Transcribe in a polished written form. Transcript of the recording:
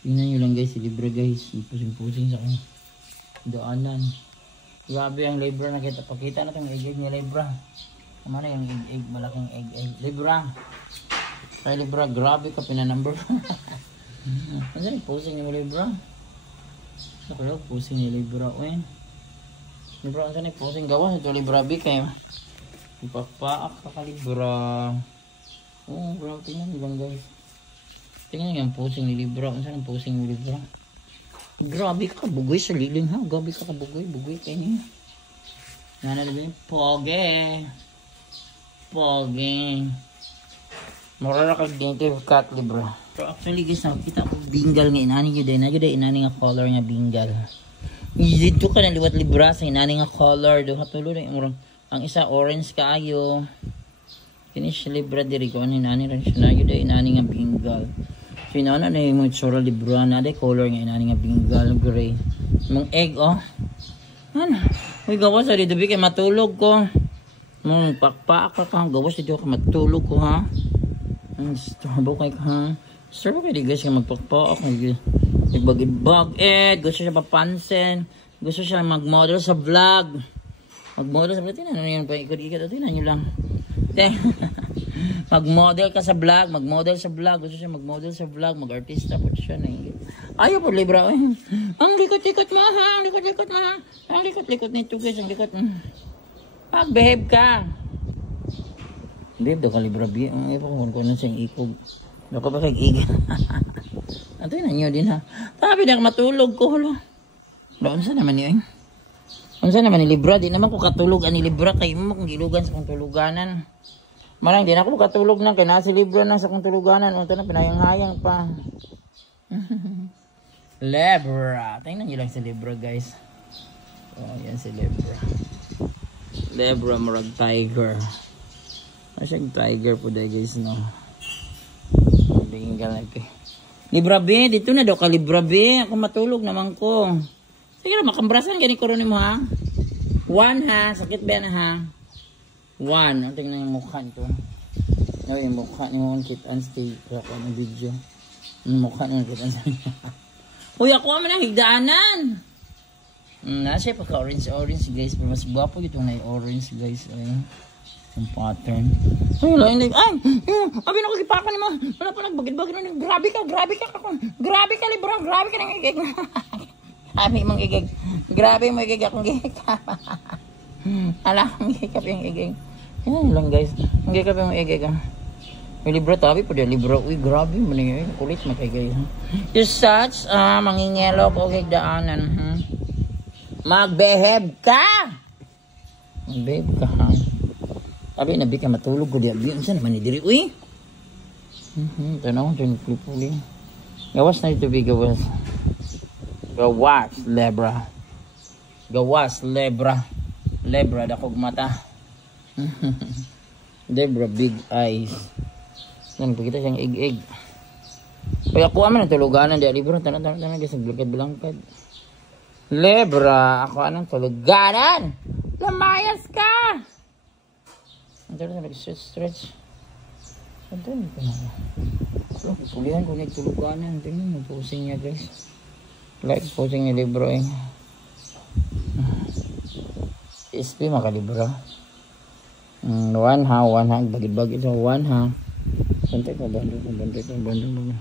Tingnan nyo lang guys, si Libra guys. Pusing-pusing sa kanya. Daanan. Grabe ang Libra nakita. Pakita na itong egg ni Libra. Tama na yung egg, malaking egg. Libra. Kay Libra, grabe ka pinanumber. Ano yung pusing ni Libra? Ako lang, pusing ni Libra. Uy. Libra, ano yung pusing gawa? Ito Libra, B kayo. Ipakpaak ka Libra. Oo, bro, tingnan nyo lang guys. Tingnan nyo yung pusing ni Libra. Ano yung pusing ni Libra? Grabe ka kabugoy sa liling ha. Grabe ka kabugoy. Bugoy kayo niya. Nanalo yun. Poge. Poge. Mura na kag-native cat Libra. So actually guys, nakita ko bingal nga inani yun din. Nagyo din inani nga color nga bingal. Dito ka na liwat Libra sa inani nga color. Doon katulo na yung ang isa orange kaayo. Finish Libra diri ko. Ano inani rin siya. Nagyo din inani nga bingal. Sinana na yung mga tsura Libra na de color nga inani nga bingal gray. Mong egg oh. Ano? Uy gawas sa dito kay matulog ko. Mong pakpak ka gawas dito ka matulog ko ha. Ang strabo kay ka ha. Strabo kay di guys ka magpakpak ako. Nagbagid-bag gusto siya papansin. Gusto siya mag-model sa vlog. Mag-model sa vlog. Tinan ano yun pa ikot-ikot. Tinan nyo lang. Mag-model ka sa vlog, mag-model sa vlog, gusto siya mag-model sa vlog, mag-artista po siya na ayaw po Libra, ang likot-likot mo ha, ang likot-likot mo ha, ang likot-likot nito guys, ang likot behave ka behave daw ka Libra, ang ipakon ko na siyang ikog baka ba kag-iga ato yun na nyo din ha, tabi na matulog ko hula, doon sa naman yun unsa naman ni Libra, di naman ko katulog ani Libra, kayo mo kung gilugan sa kong tuluganan. Marang din ako katulog na kaya nasi Libra na sa kong tuluganan. Unta na pinayang-hayang pa. Libra. Tingnan nyo lang si Libra guys. Oh, yan si Libra. Libra murag tiger. Masyag tiger po dahil guys no. Bingin ka lang kay. Libra B, dito na daw ka Libra B. Ako matulog naman ko. Sige na makambrasan gani ko rin mo ha. 1 ha. Sakit ba na ha. 1. Ang tingnan yung mukha nito. Yung mukha ni Mount Kit and stay ako ng video. Yung mukha ni Mount Kit and stay. Uy, ako naman ang higdaanan. Nasa pagka-orange guys. Pero mas guwapo ito na yung orange guys. Ay, yung pattern. Ay, lain. Ay, abi na ko kipakan ni mo. Wala pa nagbagid-bagid na. Grabe ka. Grabe ka, Libra. Grabe ka ng igig. Sabi mong igig. Grabe mo igig akong igig. Ala, ang hikap yung igig. Yan lang guys. Ang hikap yung igig. May Libra tabi po dyan. Libra. Uy, grabe. Kulit mo kay guys. Just such, mangingelo po kay daanan. Mag-behave ka! Mag-behave ka ha. Sabi, nabi ka matulog ko diyan. Saan naman ni diri? Uy! Tanaw, dyan flip-uli. Gawas na ito, gawas. Gawas, Libra. Gawas, Libra. Libra, dakog mata. Libra, big eyes. Yan, pagkita siyang egg-egg. Kaya kuha man ang tuluganan. Diya, Libra, tanong guys, naglakad-bilangkad. Libra, ako anong tuluganan? Lamayas ka! Ito na, nag-stretch. Ito na, pulihan ko na yung tuluganan. Tingnan, nag-posing niya guys. Like posing ni Libra eh. SP maka Libra. 1 ha, 1 ha. Bagid-bagid sa 1 ha. Bantay ko, bandol.